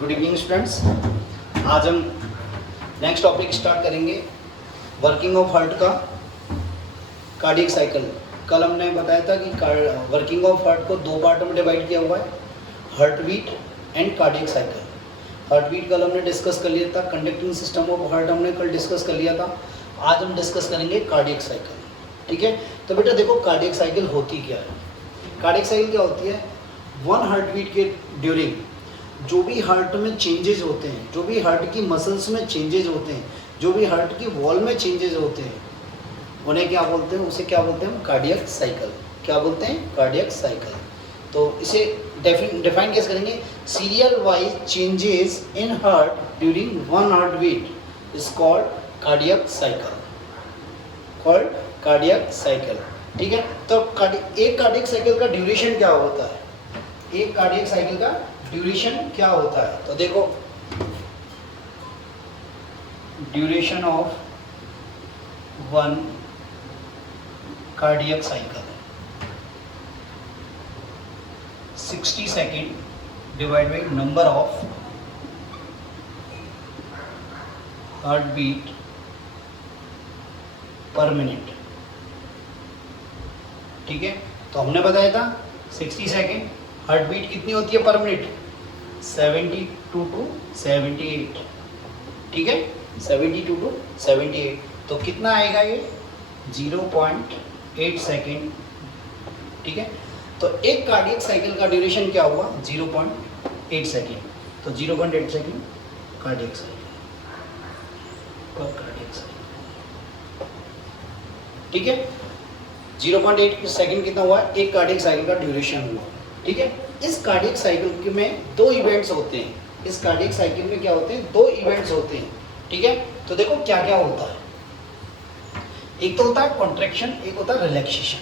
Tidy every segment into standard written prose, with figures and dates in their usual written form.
Good evening students. आज हम next topic start करेंगे वर्किंग ऑफ हार्ट का कार्डियक साइकिल। कल हमने बताया था कि वर्किंग ऑफ हार्ट को दो पार्ट में डिवाइड किया हुआ है, heart beat and cardiac cycle. Heart beat कल हमने डिस्कस कर लिया था, कंडक्टिंग सिस्टम ऑफ हार्ट हमने कल डिस्कस कर लिया था। आज हम डिस्कस करेंगे कार्डियक साइकिल। ठीक है, तो बेटा देखो कार्डियक साइकिल होती क्या है। कार्डियक साइकिल क्या होती है, वन हार्ट बीट के ड्यूरिंग जो भी हार्ट में चेंजेज होते हैं, जो भी हार्ट की मसल्स में चेंजेज होते हैं, जो भी हार्ट की वॉल में चेंजेज होते हैं, उन्हें क्या बोलते हैं, उसे क्या बोलते हैं, कार्डियक साइकिल। क्या बोलते हैं, कार्डियक साइकिल। तो इसे डिफाइन कैसे करेंगे, serial wise changes in heart during one heart beat is called cardiac cycle, called cardiac cycle. ठीक है, तो एक कार्डियक साइकिल का ड्यूरेशन क्या होता है, एक कार्डियक साइकिल का ड्यूरेशन क्या होता है। तो देखो duration of one cardiac cycle 60 second divide by number of heart beat per minute. ठीक है, तो हमने बताया था 60 सेकेंड हार्ट बीट कितनी होती है पर मिनट, 72 टू 78। ठीक है, 72 टू 78। तो कितना आएगा ये, 0.8 सेकेंड। ठीक है, तो एक कार्डियक साइकिल का ड्यूरेशन क्या हुआ, 0.8 सेकेंड। तो 0.8 सेकेंड कार्डियक साइकिल पर कार्डियक साइकिल। ठीक है, 0.8 सेकेंड कितना हुआ, एक कार्डियक साइकिल का ड्यूरेशन हुआ। ठीक है, इस कार्डियक साइकिल में दो इवेंट्स होते हैं। इस कार्डियक साइकिल में क्या होते हैं, दो इवेंट्स होते हैं। ठीक है, तो देखो क्या क्या होता है। एक तो होता है कॉन्ट्रैक्शन, एक होता है रिलैक्सेशन।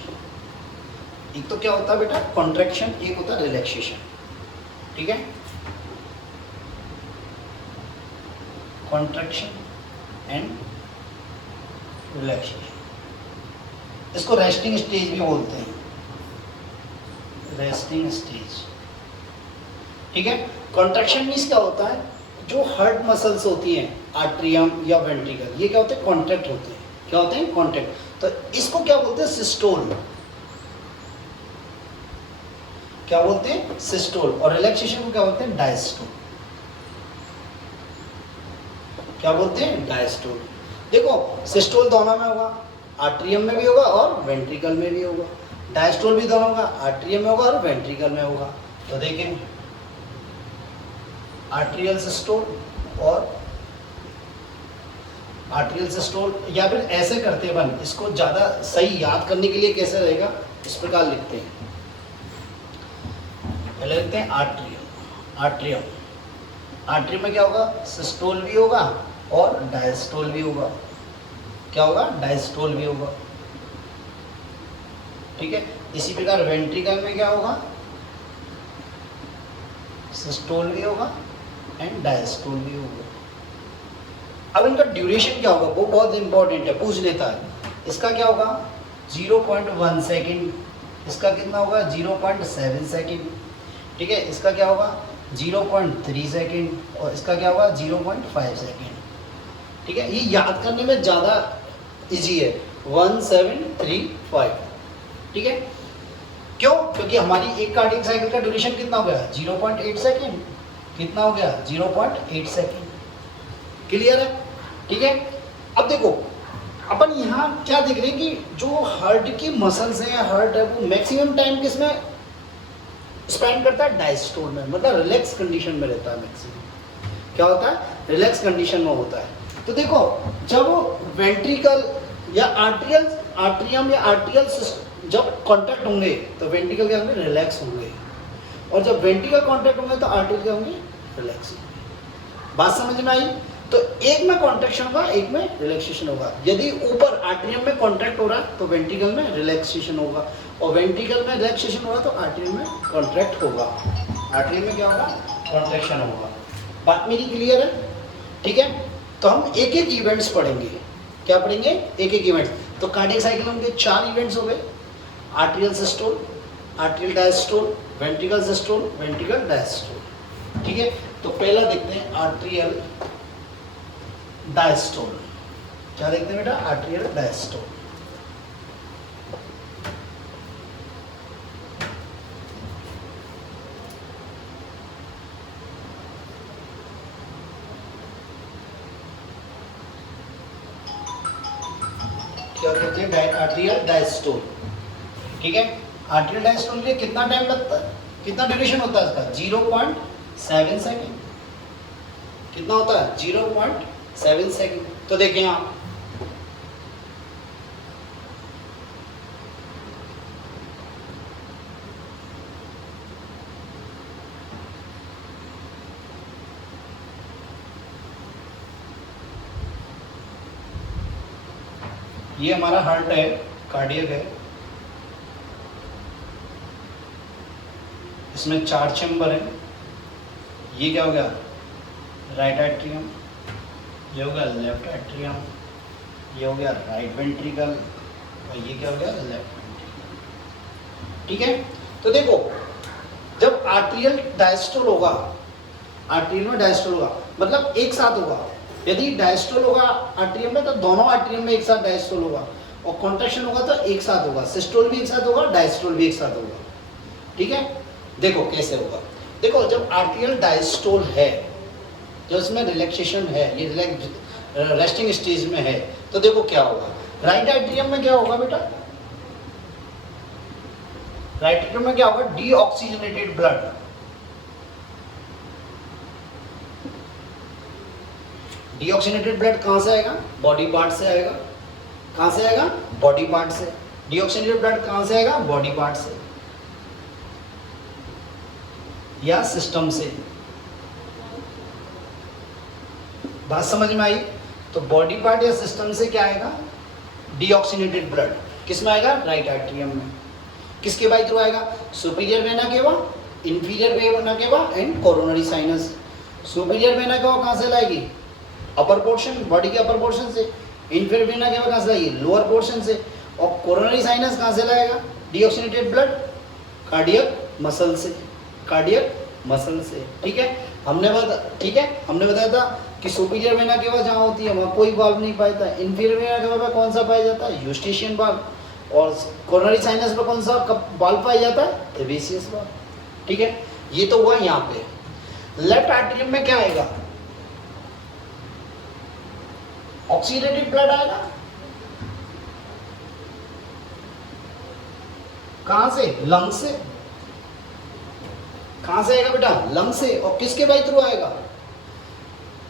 एक तो क्या होता है बेटा, कॉन्ट्रैक्शन, एक होता है रिलैक्सेशन। ठीक है, कॉन्ट्रैक्शन एंड रिलैक्सेशन, इसको रेस्टिंग स्टेज भी बोलते हैं, रेस्टिंग स्टेज। ठीक है, कॉन्ट्रैक्शन मीन्स क्या होता है, जो हार्ट मसल्स होती हैं, आर्ट्रियम या वेंट्रिकल, ये क्या होते हैं, कॉन्ट्रैक्ट होते हैं। क्या होते हैं, कॉन्ट्रैक्ट। तो इसको क्या बोलते हैं, सिस्टोल। क्या बोलते हैं, सिस्टोल। और रिलैक्सेशन को क्या बोलते हैं, डायस्टोल। क्या बोलते हैं, डायस्टोल। देखो सिस्टोल दोनों में होगा, आर्ट्रियम में भी होगा और वेंट्रिकल में भी होगा। डायस्टोल भी दोनों होगा, आर्ट्रियम में होगा और वेंट्रिकल में होगा। तो देखें आर्ट्रियल सिस्टोल और आर्ट्रियल सिस्टोल, या फिर ऐसे करते बन, इसको ज़्यादा सही याद करने के लिए कैसे रहेगा, इस प्रकार लिखते हैं। पहले लिखते हैं आर्ट्रियम, आर्ट्रियम। आर्ट्रियम में क्या होगा, सिस्टोल भी होगा और डायस्टोल भी होगा। क्या होगा, डायस्टोल भी होगा। ठीक है, इसी प्रकार वेंट्रिकल में क्या होगा, सिस्टोल भी होगा एंड डायस्टोल भी होगा। अब इनका ड्यूरेशन क्या होगा, वो बहुत इंपॉर्टेंट है, पूछ लेता है। इसका क्या होगा, 0.1 सेकेंड। इसका कितना होगा, 0.7 सेकेंड। ठीक है, इसका क्या होगा, 0.3 सेकेंड। और इसका क्या होगा, 0.5 सेकेंड। ठीक है, ये याद करने में ज़्यादा इजी है, 1 7 3 5। ठीक है, क्यों, क्योंकि हमारी एक कार्डियक साइकिल का ड्यूरेशन कितना हो गया, 0.8 सेकेंड। कितना हो गया, 0.8 सेकेंड। क्लियर है। ठीक है, अब देखो अपन यहाँ क्या देख रहे हैं कि जो हार्ट की मसल्स हैं, हार्ट है, वो मैक्सिमम टाइम किस में स्पेंड करता है, डायस्टोल में, मतलब रिलैक्स कंडीशन में रहता है मैक्सिमम। क्या होता है, रिलैक्स कंडीशन में होता है। तो देखो जब वेंट्रिकल या आर्ट्रियम या आर्ट्रियल जब कॉन्टैक्ट होंगे तो वेंट्रिकल क्या होंगे, रिलैक्स होंगे। और जब वेंट्रिकल कॉन्टैक्ट होंगे तो आर्ट्रियल क्या होंगे, रिलैक्स होंगे। बात समझ में आई। तो एक में कॉन्ट्रैक्शन होगा, एक में रिलैक्सेशन होगा। यदि ऊपर आर्ट्रियम में कॉन्ट्रैक्ट हो रहा है तो वेंट्रिकल में रिलैक्सेशन होगा, और वेंट्रिकल में रिलैक्सेशन हो रहा है तो आर्ट्रियम में कॉन्ट्रैक्ट होगा। आर्ट्रियम में क्या होगा, कॉन्ट्रैक्शन होगा। बात मेरी क्लियर है। ठीक है, तो हम एक एक इवेंट्स पढ़ेंगे। क्या पढ़ेंगे, एक एक इवेंट्स। तो कार्डियक साइकिल में 4 इवेंट्स हो गए, atrial systole, atrial diastole, ventricle systole, ventricle diastole. ठीक है, तो पहला देखते हैं आर्ट्रियल डायस्टोल। क्या देखते हैं बेटा? Atrial diastole. क्या कहते हैं? Atrial diastole. ठीक है, आर्ट्रियल डायस्टोल के लिए कितना टाइम लगता है, कितना ड्यूरेशन होता है इसका? 0.7 सेकेंड। कितना होता है? 0.7 सेकेंड। तो देखें आप, ये हमारा हार्ट है, कार्डियक है, इसमें 4 चैम्बर है। ये क्या हो गया? राइट एट्रियम, ये हो गया लेफ्ट एट्रियम, ये हो गया राइट वेंट्रिकल, और ये क्या हो गया? Left ventricle. ठीक है, तो देखो जब आर्ट्रियल डायस्टोल होगा, आर्ट्रियल में डायस्टोल होगा मतलब एक साथ होगा। यदि डायस्टोल होगा आर्ट्रियम में तो दोनों आर्ट्रियम में एक साथ डायस्टोल होगा, और कॉन्ट्रैक्शन होगा तो एक साथ होगा। सिस्टोल भी एक साथ होगा, डायस्टोल भी एक साथ होगा। ठीक है, देखो कैसे होगा। देखो जब आर्ट्रियल डायस्टोल है, जो इसमें रिलैक्सेशन है, ये रेस्टिंग स्टेज में है, तो देखो क्या होगा। राइट एट्रियम में क्या होगा बेटा? राइट एट्रियम में क्या होगा? Deoxygenated blood. डीऑक्सीजनेटेड ब्लड कहां से आएगा? बॉडी पार्ट से आएगा। कहां से आएगा? बॉडी पार्ट से। डीऑक्सीजनेटेड ब्लड कहां से आएगा? बॉडी पार्ट से या सिस्टम से। बात समझ में आई? तो बॉडी पार्ट या सिस्टम से क्या आएगा? Deoxygenated blood. किस में आएगा? राइट एट्रियम में। किसके बाई थ्रू आएगा? Superior vena cava, inferior vena cava and coronary sinus. Superior vena cava कहां से लाएगी? अपर पोर्शन, बॉडी के अपर पोर्शन से। इंफीरियर वेना केवा कहां से लाएगी? लोअर पोर्शन से। और कोरोनरी साइनस कहां से लाएगा डीऑक्सीजनेटेड ब्लड? कार्डियक मसल से। कार्डियक मसल से। ठीक है, हमने बताया था कि सुपीरियर वेना केवा जहाँ होती है वहाँ कोई वाल्व नहीं पाया था। इंफीरियर वेना केवा में कौन सा पाया जाता है? Eustachian valve. और कोरोनरी साइनस में कौन सा वाल्व पाया जाता है? Trapezius valve. ठीक है, ये तो हुआ यहाँ पे। लेफ्ट एट्रियम में क्या आएगा? ऑक्सीडेटेड ब्लड आएगा। कहां से? लंग से। कहां से आएगा बेटा? लंग से। और किसके बाई थ्रू आएगा?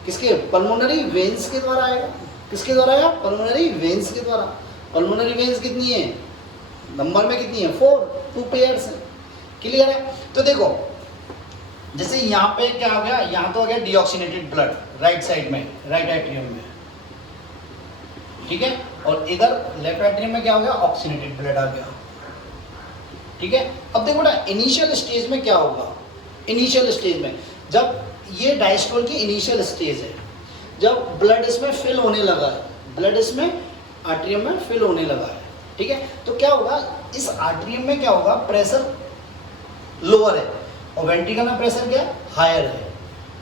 किसके? पल्मोनरी वेन्स के द्वारा आएगा। किसके द्वारा आएगा? पल्मोनरी वेन्स के द्वारा। पल्मोनरी वेन्स कितनी है? नंबर में कितनी है? 4, 2 पेयर्स है। क्लियर है? तो देखो जैसे यहाँ पे क्या आ गया? यहाँ तो आ गया डीऑक्सीनेटेड ब्लड राइट साइड में, राइट एट्रियम में। ठीक है, और इधर लेफ्ट एट्रियम में क्या हो गया? ऑक्सीनेटेड ब्लड आ गया। ठीक है, अब देखो ना इनिशियल स्टेज में क्या होगा? इनिशियल स्टेज में जब ये डायस्टोल की इनिशियल स्टेज है, जब ब्लड इसमें फिल होने लगा है, ब्लड इसमें आर्ट्रियम में फिल होने लगा है। ठीक है, तो क्या होगा? इस आर्ट्रियम में क्या होगा? प्रेशर लोअर है और वेंट्रिकल में प्रेशर क्या है? हायर है।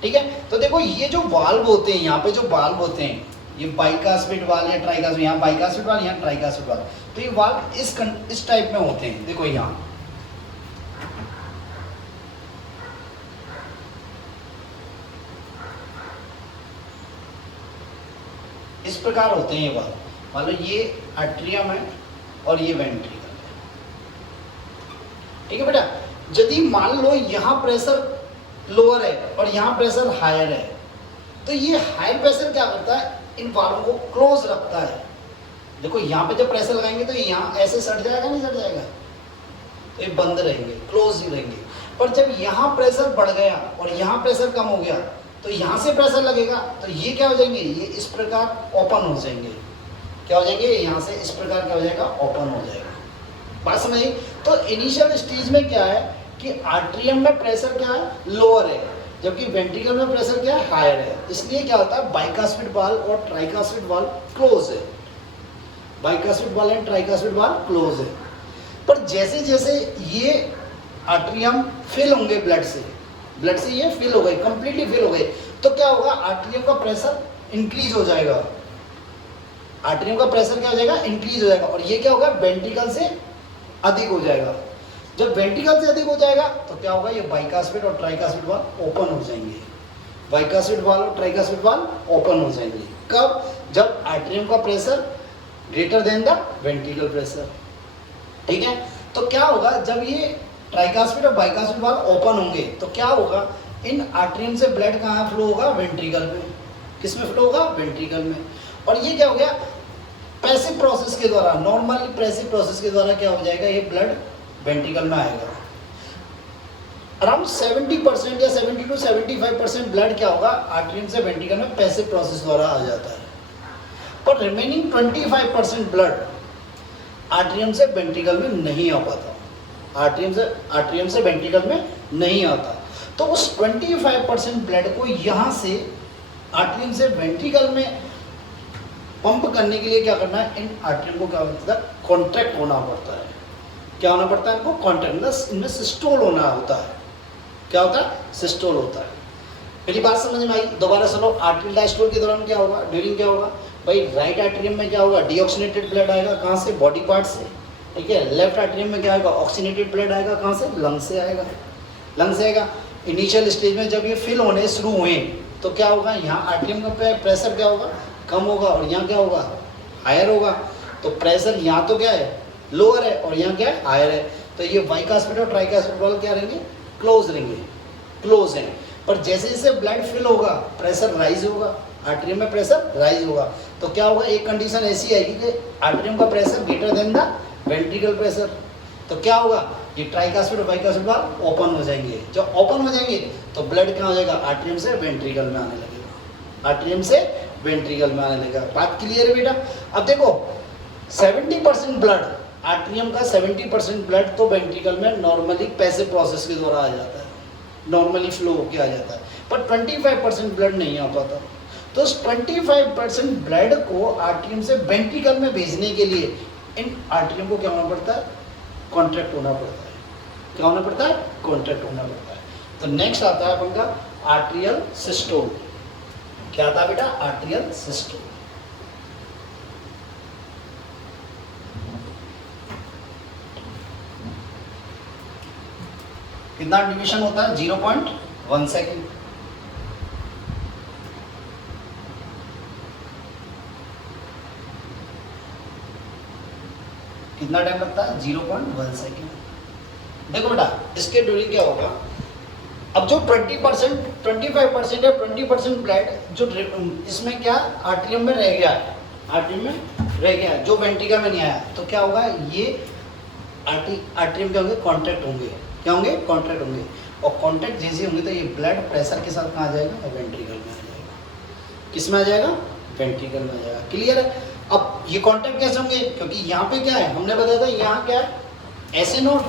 ठीक है, तो देखो ये जो वाल्व होते हैं, यहाँ पे जो वाल्व होते हैं, ये बाइकास्पिड वाल्व या ट्राइकास्पिड, यहाँ बाइकास्पिड वाल्व, यहाँ ट्राइकास्पिड वाल्व। तो ये वाल्व इस टाइप में होते हैं। देखो यहाँ इस प्रकार होते हैं ये वाल्व। मान लो ये आर्ट्रियम है और ये वेंट्रिकल है। ठीक है बेटा, यदि मान लो यहाँ प्रेशर लोअर है और यहाँ प्रेशर हायर है, तो ये हायर प्रेशर क्या करता है? इन वाल्व को क्लोज रखता है। देखो यहाँ पे जब प्रेशर लगाएंगे तो यहाँ ऐसे सट जाएगा, नहीं सट जाएगा? तो ये बंद रहेंगे, क्लोज ही रहेंगे। पर जब यहाँ प्रेशर बढ़ गया और यहाँ प्रेशर कम हो गया, तो यहाँ से प्रेशर लगेगा, तो ये क्या हो जाएंगे? ये इस प्रकार ओपन हो जाएंगे। क्या हो जाएंगे? यहाँ से इस प्रकार क्या हो जाएगा? ओपन हो जाएगा। बात समझिए? तो इनिशियल स्टेज में क्या है कि आर्ट्रियम में प्रेशर क्या है? लोअर है, जबकि वेंट्रिकल में प्रेशर क्या है? हायर है। इसलिए क्या होता है? बाइकास्पिड वाल्व और ट्राइकास्पिड वाल्व क्लोज है। Bicuspid valve and tricuspid valve close है। पर जैसे जैसे ये आर्ट्रियम फिल होंगे ब्लड से, ब्लड से ये फिल हो गए, कंप्लीटली फिल हो गए, तो क्या होगा, आर्टरियम का प्रेशर इंक्रीज हो जाएगा, आर्टरियम का प्रेशर क्या हो जाएगा, इंक्रीज हो जाएगा, और ये क्या होगा, वेंट्रिकल से अधिक हो जाएगा। जब वेंट्रिकल से अधिक हो जाएगा तो क्या होगा, ये बाइकास्पिड और ट्राइकास्पिड वाल्व ओपन हो जाएंगे, बाइकास्पिड वाल्व और ट्राइकास्पिड वाल्व ओपन हो जाएंगे। कब, जब आर्टरियम का pressure greater than the ventricle pressure, ठीक है। तो क्या होगा, जब ये ट्राइकास्पिड और बाइकास्पिड वाल्व ओपन होंगे तो क्या होगा, इन आर्टरियम से ब्लड कहाँ फ्लो होगा, वेंट्रिकल में। किस में फ्लो होगा, वेंट्रिकल में। और ये क्या हो गया, पैसिव प्रोसेस के द्वारा, नॉर्मल पैसिव प्रोसेस के द्वारा क्या हो जाएगा, ये ब्लड वेंट्रिकल में आएगा। अराउंड 70% या 70 to 75% ब्लड क्या होगा, आर्टरियम से वेंट्रिकल में पैसिव प्रोसेस द्वारा आ जाता है, पर रिमेनिंग 25% ब्लड आर्टरियम से वेंट्रिकल में नहीं आ पाता, आर्टरियम से वेंट्रिकल में नहीं आता। तो उस 25% ब्लड को यहाँ से आर्टरियम से वेंट्रिकल में पंप करने के लिए क्या करना है, इन आर्टरियम को क्या होता है, कॉन्ट्रैक्ट होना पड़ता है। क्या होना पड़ता है, इनको कॉन्ट्रैक्ट, इनमें सिस्टोल होना होता है। क्या होता है, सिस्टोल होता है। मेरी बात समझ में आई, दोबारा सुनो। आर्टरियल डायस्टोल के दौरान क्या होगा, ड्यूरिंग क्या होगा भाई, राइट आर्टरियम में क्या होगा, डीऑक्सीनेटेड ब्लड आएगा, कहाँ से, बॉडी पार्ट से, ठीक है। लेफ्ट आर्टरियम में क्या आएगा, ऑक्सीनेटेड ब्लड आएगा, कहाँ से, लंग से आएगा, लंग से आएगा। इनिशियल स्टेज में जब ये फिल होने शुरू हुए तो क्या होगा, यहाँ आर्टरियम का प्रेशर क्या होगा, कम होगा, और यहाँ क्या होगा, हायर होगा। तो प्रेशर यहाँ तो क्या है, लोअर है, और यहाँ क्या है, हायर है। तो ये बाइकास्पिड और ट्राइकास्पिड वाल्व क्या रहेंगे, क्लोज रहेंगे, क्लोज हैं। पर जैसे जैसे ब्लड फिल होगा प्रेशर राइज होगा, आर्टरियम में प्रेशर राइज होगा। तो क्या होगा, एक कंडीशन ऐसी आएगी कि आर्टरियम का pressure greater than the ventricle pressure. तो क्या होगा, ये ट्राइकास्पिड और बाइकास्पिड वाल्व ओपन हो जाएंगे। जब ओपन हो जाएंगे तो ब्लड क्या हो जाएगा, आर्टरियम से वेंट्रिकल में आने लगेगा, आर्टरियम से वेंट्रिकल में आने लगेगा। बात क्लियर है बेटा। अब देखो 70% ब्लड, आर्टरियम का 70% ब्लड तो वेंट्रिकल में नॉर्मली पैसिव प्रोसेस के द्वारा आ जाता है, नॉर्मली फ्लो होकर आ जाता है, पर 25% ब्लड नहीं आ पाता। तो उस 25% ब्लड को आर्टरियम से वेंट्रिकल में भेजने के लिए इन आर्टरियम को क्या होना पड़ता है, कॉन्ट्रैक्ट होना पड़ता है। क्या होना पड़ता है, कॉन्ट्रैक्ट होना पड़ता है। तो नेक्स्ट आता है अपन का आर्टरियल सिस्टोल। क्या आता है बेटा, आर्टरियल सिस्टोल। कितना ड्यूरेशन होता है, 0.1 सेकेंड। कितना टाइम लगता है, 0.1 सेकेंड। देखो बेटा, इसके ड्यूरिंग क्या होगा, अब जो 20%, 25% या 20% ब्लड जो इसमें क्या आर्टरियम में रह गया है, आर्टरियम में रह गया है, जो वेंट्रिकल में नहीं आया, तो क्या होगा, ये आर्टरियम क्या होंगे, कॉन्ट्रैक्ट होंगे। क्या होंगे, कॉन्ट्रैक्ट होंगे। और कॉन्ट्रैक्ट जैसे होंगे तो ये ब्लड प्रेशर के साथ कहाँ आ जाएगा, वेंट्रिकल में आ जाएगा। किस में आ जाएगा, वेंट्रिकल में आ जाएगा। क्लियर है। अब ये कॉन्ट्रैक्ट कैसे होंगे, क्योंकि यहाँ पे क्या है, हमने बताया था यहाँ क्या है, ऐसे नोड,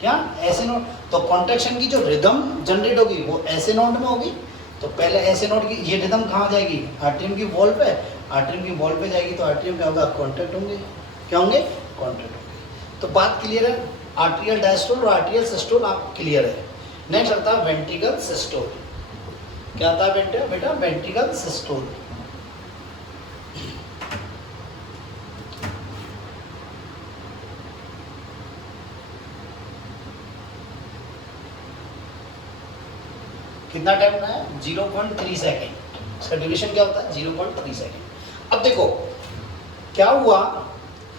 क्या ऐसे नोड। तो कॉन्ट्रैक्शन की जो रिदम जनरेट होगी वो ऐसे नोड में होगी। तो पहले ऐसे नोड की ये रिदम कहाँ जाएगी, आर्टरियम की वॉल पे, आर्टरियम की वॉल पे जाएगी, तो आर्टरियम क्या होगा, कॉन्ट्रैक्ट होंगे। क्या होंगे, कॉन्ट्रैक्ट होंगे। तो बात क्लियर है, आर्टरियल डायस्टोल और आर्टरियल सिस्टोल आप क्लियर है। नेक्स्ट आता है वेंट्रिकल सिस्टोल। क्या आता है बेटा, वेंट्रिकल सिस्टोल। कितना टाइम है, 0.3 सेकेंड। इसका ड्यूरेशन क्या होता है, 0.3 सेकेंड। अब देखो क्या हुआ,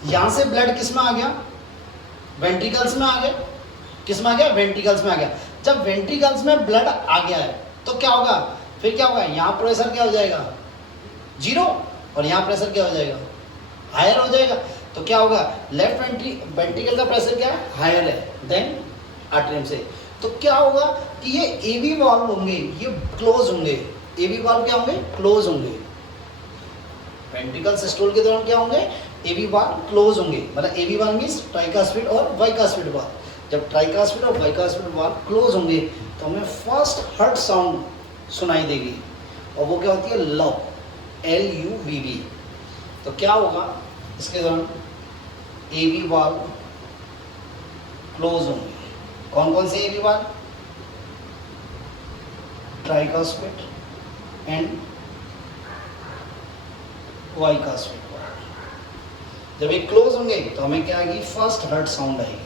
यहां से ब्लड किस में आ गया, वेंट्रिकल्स में आ गया। किस में आ गया, वेंट्रिकल्स में आ गया। जब वेंट्रिकल्स में ब्लड आ गया है तो क्या होगा, फिर क्या होगा, यहाँ प्रेशर क्या हो जाएगा, 0, और यहाँ प्रेशर क्या हो जाएगा, हायर हो जाएगा। तो क्या होगा, लेफ्ट वेंट्रिकल का प्रेशर क्या है, हायर है देन आर्टरियम से। तो क्या होगा कि ये एवी वाल्व होंगे, ये क्लोज होंगे। एवी वाल्व क्या होंगे, क्लोज होंगे। वेंट्रिकल सिस्टोल के दौरान क्या होंगे, एवी वाल्व क्लोज होंगे। मतलब एवी वाल्व मींस ट्राइकास्पिड और बाइकास्पिड वाल्व। जब ट्राइकास्पिड और बाइकास्पिड वाल्व क्लोज होंगे तो हमें फर्स्ट हर्ट साउंड सुनाई देगी, और वो क्या होती है, लव, LUVV। तो क्या होगा, इसके दौरान एवी वाल्व क्लोज होंगे। कौन कौन से एवी वाल्व, ट्राइकास्पिड एंड बाइकास्पिड वाल। जब ये क्लोज होंगे तो हमें क्या आएगी, फर्स्ट हर्ट साउंड आएगी।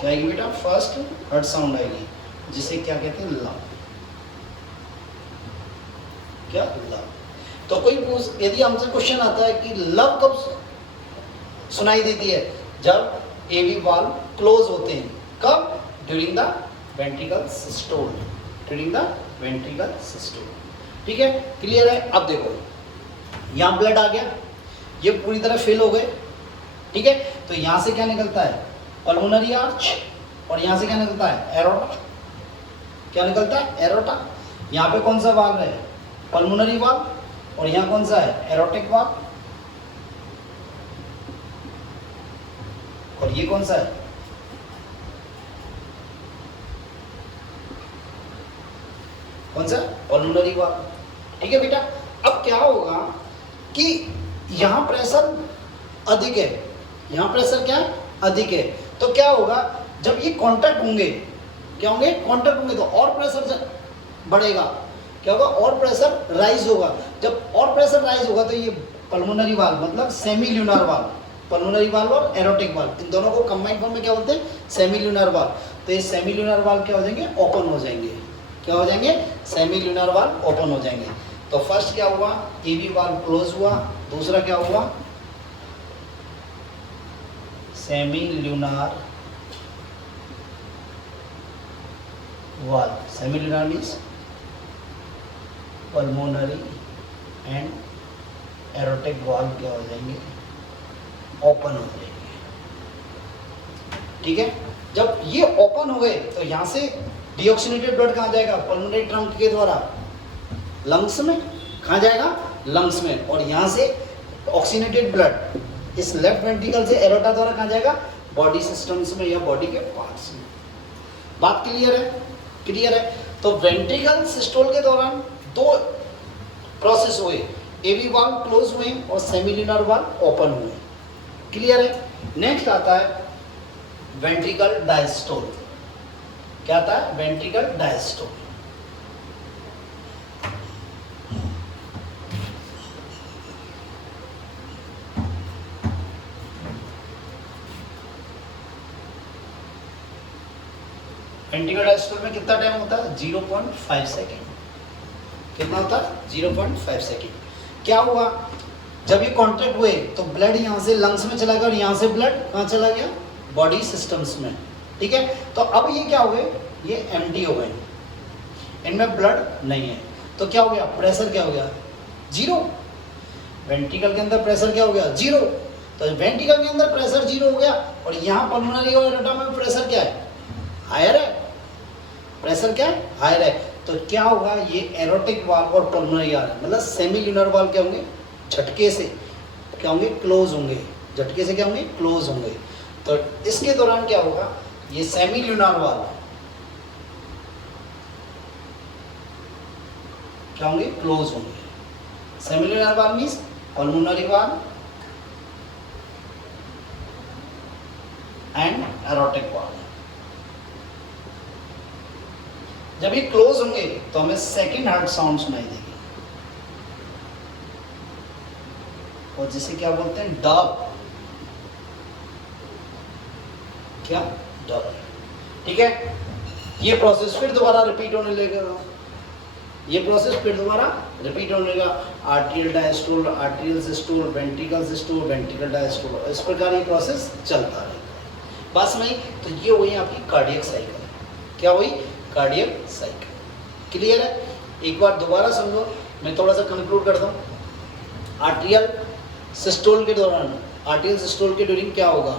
क्या आएगी बेटा, फर्स्ट हर्ट साउंड आएगी, जिसे क्या कहते हैं, लव। क्या, लव। तो कोई पूछ, यदि हमसे क्वेश्चन आता है कि लव कब सुनाई देती है, जब एवी वाल्व क्लोज होते हैं। कब, during the ventricle systole, during the ventricle systole. ठीक है, क्लियर है। अब देखो यहाँ ब्लड आ गया, ये पूरी तरह फिल हो गए। ठीक है, तो यहाँ से क्या निकलता है, पल्मोनरी आर्च, और यहाँ से क्या निकलता है, एरोटा। क्या निकलता है, एरोटा। यहाँ पे कौन सा वाल्व है, पल्मोनरी वाल्व, और यहाँ कौन सा है, एरोटिक वाल्व, और ये कौन सा है, कौन सा, पल्मोनरी वाल्व। ठीक है बेटा। अब क्या होगा कि यहाँ प्रेशर अधिक है, यहाँ प्रेशर क्या अधिक है, तो क्या होगा, जब ये कांटेक्ट होंगे, क्या होंगे, कांटेक्ट होंगे, तो और प्रेशर बढ़ेगा। क्या होगा, और प्रेशर राइज होगा। जब और प्रेशर राइज होगा तो ये पल्मोनरी वाल्व मतलब semi lunar valve, pulmonary valve और एरोटिक वाल्व, इन दोनों को कंबाइंड फॉर्म में क्या बोलते हैं, सेमी ल्यूनार वाल्व। तो ये सेमी ल्यूनार वाल्व क्या हो जाएंगे, ओपन हो जाएंगे। क्या हो जाएंगे, सेमी ल्यूनार वाल्व ओपन हो जाएंगे। तो फर्स्ट क्या हुआ, एवी वाल्व क्लोज हुआ, दूसरा क्या हुआ, semi lunar valve. Semi lunar means pulmonary and aortic valve क्या हो जाएंगे, ओपन हो जाएंगे। ठीक है, जब ये ओपन हो गए तो यहाँ से डीऑक्सीनेटेड ब्लड कहाँ जाएगा, पल्मोनरी ट्रंक के द्वारा लंग्स में। कहाँ जाएगा, लंग्स में। और यहाँ से ऑक्सीनेटेड ब्लड इस लेफ्ट वेंट्रिकल से एरोटा द्वारा कहाँ जाएगा, बॉडी सिस्टम्स में या बॉडी के पार्ट्स में। बात क्लियर है, क्लियर है। तो वेंट्रिकल सिस्टोल के दौरान दो प्रोसेस हुए, एवी वाल्व क्लोज हुए और सेमील्यूनर वाल्व ओपन हुए। क्लियर है। नेक्स्ट आता है वेंट्रिकल डायस्टोल। क्या आता है, वेंट्रिकल डायस्टोल। वेंट्रिकल डायस्टोल में कितना टाइम होता है, 0.5 सेकेंड। कितना होता है, 0.5 सेकेंड। क्या हुआ, जब ये कॉन्ट्रैक्ट हुए तो ब्लड यहाँ से लंग्स में चला गया और यहाँ से ब्लड कहाँ चला गया, बॉडी सिस्टम्स में। ठीक है, तो अब ये क्या हो गए, ये एम्प्टी हो गए, इनमें ब्लड नहीं है। तो क्या हो गया, प्रेशर क्या हो गया, 0। वेंट्रिकल के अंदर प्रेशर क्या हो गया, 0। तो वेंट्रिकल के अंदर प्रेशर 0 हो गया और यहाँ पल्मोनरी और एरोटा में प्रेशर क्या है, हायर है। प्रेशर क्या है, हायर है। तो क्या होगा, ये एरोटिक वाल्व और पल्मोनरी वाल्व मतलब सेमी ल्यूनर वाल्व क्या होंगे, झटके से क्या होंगे, क्लोज होंगे। झटके से क्या होंगे, क्लोज होंगे। तो इसके दौरान क्या होगा, ये सेमी ल्यूनर वाल्व क्या होंगे, क्लोज होंगे। Semilunar valve means pulmonary valve and aortic valve. जब ये क्लोज होंगे तो हमें सेकंड हार्ट साउंड सुनाई देगी, और जिसे क्या बोलते हैं, डब। क्या, डब। ठीक है, ये प्रोसेस फिर दोबारा रिपीट होने लगेगा। ये प्रोसेस फिर दोबारा रिपीट होने लगेगा। Arterial diastole, arterial systole, ventricle systole, ventricle diastole, इस प्रकार ये प्रोसेस चलता रहेगा। बस नहीं, तो ये हुई आपकी कार्डियक साइकिल। क्या हुई, कार्डियक साइकिल। क्लियर है। एक बार दोबारा समझो, मैं थोड़ा सा कंक्लूड करता हूँ। आर्टेरियल सिस्टोल के दौरान, आर्टेरियल सिस्टोल के ड्यूरिंग क्या होगा,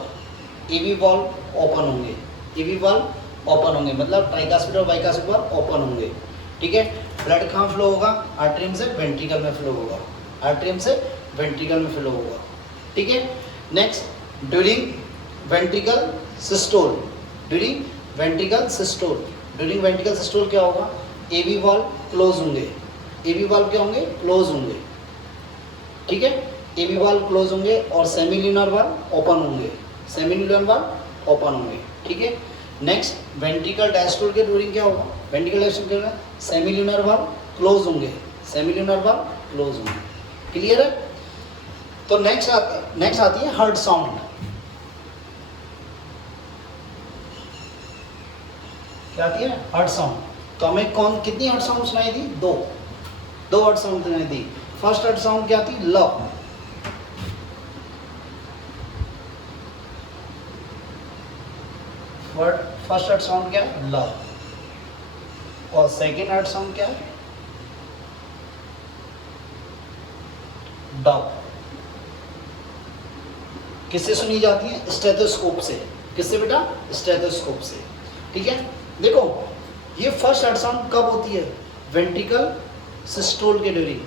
एवी वाल्व ओपन होंगे। एवी वाल्व ओपन होंगे मतलब ट्राइकास्पिड और बाइकास्पिड वाल्व ओपन होंगे। ठीक है, ब्लड कहाँ फ्लो होगा, आर्टरियम से वेंट्रिकल में फ्लो होगा, आर्टरियम से वेंट्रिकल में फ्लो होगा। ठीक है, next during ventricle systole, during ventricle systole, during ventricle systole क्या होगा, एवी वाल्व क्लोज होंगे। एवी वाल्व क्या होंगे, क्लोज होंगे। ठीक है, एवी वाल्व क्लोज होंगे और सेमी ल्यूनर वाल्व ओपन होंगे। सेमी ल्यूनर वाल्व ओपन होंगे। ठीक है, नेक्स्ट वेंट्रिकल डायस्टोल के ड्यूरिंग क्या होगा, वेंट्रिकल डायस्टोल के सेमिल्यूनर वाल्व क्लोज होंगे, सेमिल्यूनर वाल्व क्लोज होंगे। क्लियर है? तो नेक्स्ट आती है हार्ट साउंड। क्या आती है? Heart sound. तो हमें कितनी हार्ट साउंड सुनाई दी? दो हार्ट साउंड सुनाई दी। फर्स्ट हार्ट साउंड क्या थी? लव। फर्स्ट हार्ट साउंड क्या है? लव। और सेकेंड हार्ट साउंड क्या है? डव। किससे सुनी जाती है? स्टेथोस्कोप से। किससे बेटा? स्टेथोस्कोप से। ठीक है, देखो ये फर्स्ट हार्ट साउंड कब होती है? वेंट्रिकल सिस्टोल के ड्यूरिंग,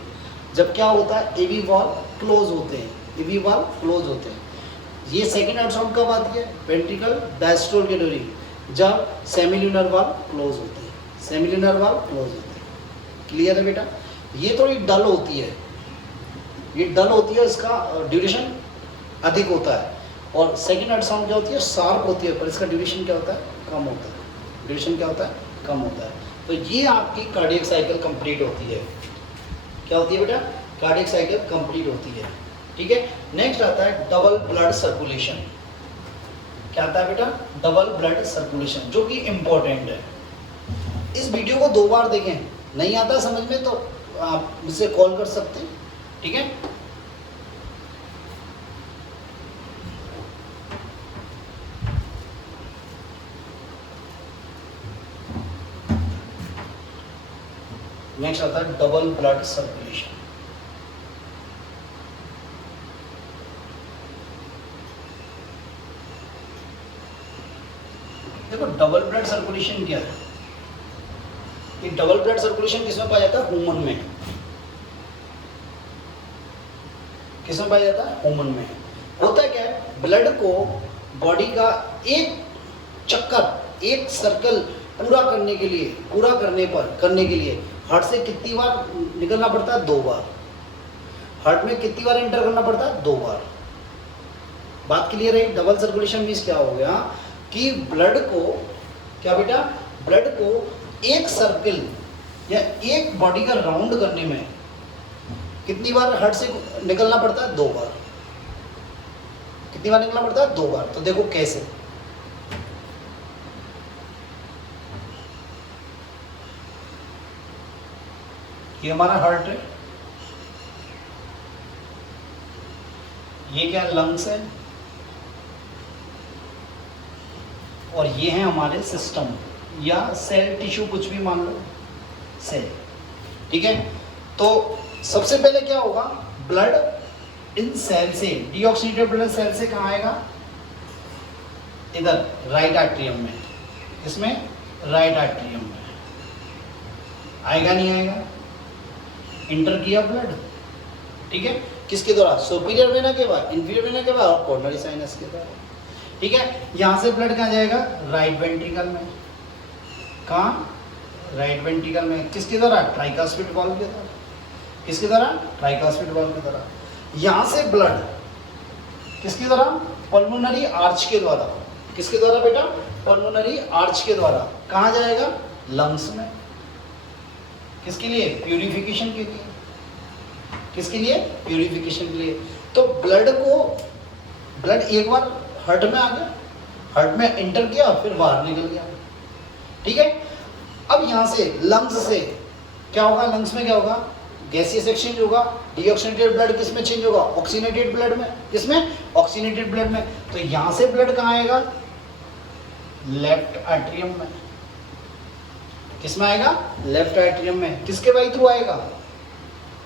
जब क्या होता है? एवी वॉल्व क्लोज होते हैं, एवी वॉल्व क्लोज होते हैं। ये सेकेंड हार्ट साउंड कब आती है? वेंट्रिकल डायस्टोल के ड्यूरिंग, जब सेमिल्यूनर वाल्व क्लोज होते हैं, सेमिल्यूनर वाल्व क्लोज होते हैं। क्लियर है बेटा? ये थोड़ी डल होती है, ये डल होती है, इसका ड्यूरेशन अधिक होता है। और सेकेंड हार्ट साउंड क्या होती है? शार्प होती है, पर इसका ड्यूरेशन क्या होता है? कम होता है। ड्यूरेशन क्या होता है? कम होता है। तो ये आपकी कार्डियक साइकिल कंप्लीट होती है। क्या होती है बेटा? कार्डियक साइकिल कंप्लीट होती है। ठीक है, नेक्स्ट आता है डबल ब्लड सर्कुलेशन। क्या आता है बेटा? डबल ब्लड सर्कुलेशन, जो कि इंपॉर्टेंट है। इस वीडियो को 2 बार देखें, नहीं आता समझ में तो आप मुझसे कॉल कर सकते हैं। ठीक है, नेक्स्ट आता है डबल ब्लड सर्कुलेशन। देखो डबल ब्लड सर्कुलेशन क्या है? ये डबल ब्लड सर्कुलेशन किसमें पाया जाता है? ह्यूमन में। किसमें पाया जाता है? ह्यूमन में। होता क्या है? ब्लड को बॉडी का एक चक्कर, एक सर्कल पूरा करने के लिए, करने के लिए हार्ट से कितनी बार निकलना पड़ता है? 2 बार। हार्ट में कितनी बार एंटर करना पड़ता है? 2 बार। बात क्लियर है? डबल सर्कुलेशन मींस क्या हो गया कि ब्लड को, क्या बेटा? ब्लड को एक सर्कल या एक बॉडी का राउंड करने में कितनी बार हार्ट से निकलना पड़ता है? 2 बार। कितनी बार निकलना पड़ता है? 2 बार। तो देखो कैसे। ये हमारा हार्ट है, ये क्या? लंग्स है, और ये है हमारे सिस्टम या सेल, टिश्यू, कुछ भी मान लो, सेल। ठीक है, तो सबसे पहले क्या होगा? ब्लड इन सेल से, डीऑक्सीनेटेड ब्लड सेल से कहाँ आएगा? इधर राइट आर्टरियम में। इसमें राइट आर्टरियम में आएगा, नहीं आएगा? इंटर किया ब्लड, ठीक है, किसके द्वारा? सुपीरियर वेना के बाद, इंफीरियर वेना के बाद और कोरोनरी साइनस के द्वारा। ठीक है, यहाँ से ब्लड कहाँ जाएगा? राइट वेंट्रिकल में। कहाँ? राइट वेंट्रिकल में। किसके द्वारा? ट्राइकास्पिड वाल्व के द्वारा। किसके द्वारा? ट्राइकास्पिड वाल्व के द्वारा। यहाँ से ब्लड किसके द्वारा? पल्मोनरी आर्च के द्वारा। किसके द्वारा बेटा? पल्मोनरी आर्च के द्वारा। कहाँ जाएगा? लंग्स में। किसके लिए? प्यूरिफिकेशन के लिए। किसके लिए? प्यूरिफिकेशन के लिए। तो ब्लड एक बार हार्ट में आ गया, हार्ट में एंटर किया, फिर बाहर निकल गया। ठीक है, अब यहाँ से लंग्स से क्या होगा? लंग्स में क्या होगा? गैसियस एक्सचेंज होगा। डीऑक्सीनेटेड ब्लड किस में चेंज होगा? ऑक्सीनेटेड ब्लड में। किसमें? ऑक्सीनेटेड ब्लड में। तो यहाँ से ब्लड कहाँ आएगा? लेफ्ट आर्टरियम में। किसमें आएगा? लेफ्ट आर्टरियम में। किसके बाई थ्रू आएगा?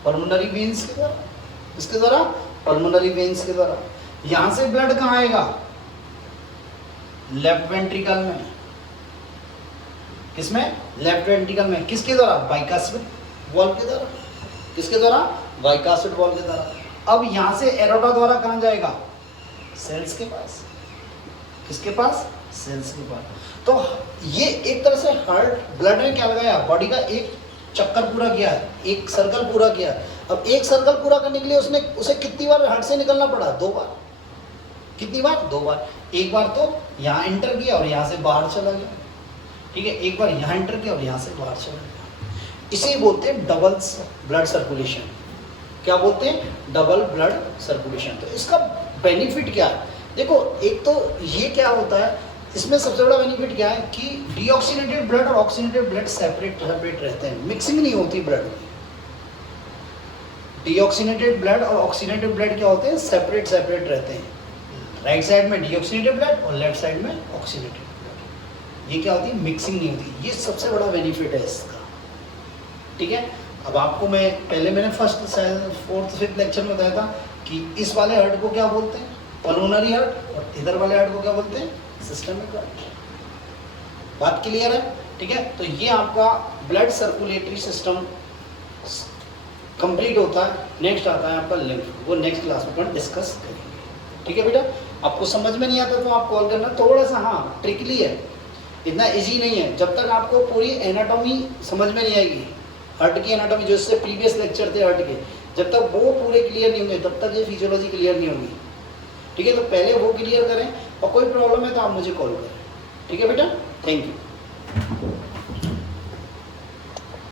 पल्मोनरी वेन्स के द्वारा। किसके द्वारा? पल्मोनरी वेन्स के द्वारा। यहां से ब्लड कहाँ आएगा? लेफ्ट वेंट्रिकल में। किसमें? लेफ्ट वेंट्रिकल में। किसके द्वारा? बाइकास्पिड वाल्व के द्वारा। किसके द्वारा? बाइकास्पिड वाल्व के द्वारा। अब यहां से एरोटा द्वारा कहाँ जाएगा? सेल्स के पास। किसके पास? सेल्स के पास। तो ये एक तरह से हार्ट, ब्लड में क्या लगाया? बॉडी का एक चक्कर पूरा किया, एक सर्कल पूरा किया। अब एक सर्कल पूरा करने के लिए उसे कितनी बार हार्ट से निकलना पड़ा? 2 बार। कितनी बार? 2 बार। एक बार तो यहाँ एंटर किया और यहाँ से बाहर चला गया, ठीक है, एक बार यहाँ एंटर किया और यहाँ से बाहर चला गया। इसे बोलते हैं डबल ब्लड सर्कुलेशन। क्या बोलते हैं? Double blood circulation. तो इसका बेनिफिट क्या है? देखो, एक तो ये क्या होता है, इसमें सबसे बड़ा बेनिफिट क्या है कि डीऑक्सीनेटेड ब्लड और ऑक्सीनेटेड ब्लड सेपरेट रहते हैं, मिक्सिंग नहीं होती ब्लड में। डीऑक्सीनेटेड ब्लड और ऑक्सीनेटेड ब्लड क्या होते हैं? सेपरेट रहते हैं। राइट साइड में डीऑक्सीनेटेड ब्लड और लेफ्ट साइड में ऑक्सीनेटेड ब्लड। ये क्या होती है? मिक्सिंग नहीं होती। ये सबसे बड़ा बेनिफिट है इसका, ठीक है। अब आपको मैंने फर्स्ट फोर्थ फिफ्थ लेक्चर में बताया था कि इस वाले हार्ट को क्या बोलते हैं? Pulmonary heart. और इधर वाले हार्ट को क्या बोलते हैं? Systemic heart. बात क्लियर है? ठीक है। तो ये आपका ब्लड सर्कुलेटरी सिस्टम कंप्लीट होता है। नेक्स्ट आता है आपका लिम्फ, वो नेक्स्ट क्लास में अपन डिस्कस करेंगे, ठीक है बेटा। आपको समझ में नहीं आता तो आप कॉल करना। थोड़ा सा हाँ ट्रिकली है, इतना इजी नहीं है। जब तक आपको पूरी एनाटॉमी समझ में नहीं आएगी, हार्ट की एनाटॉमी जो इससे प्रीवियस लेक्चर थे हार्ट के, जब तक वो पूरे क्लियर नहीं होंगे तब तक ये फिजियोलॉजी क्लियर नहीं होगी, ठीक है। तो पहले वो क्लियर करें और कोई प्रॉब्लम है तो आप मुझे कॉल करें, ठीक है बेटा। Thank you.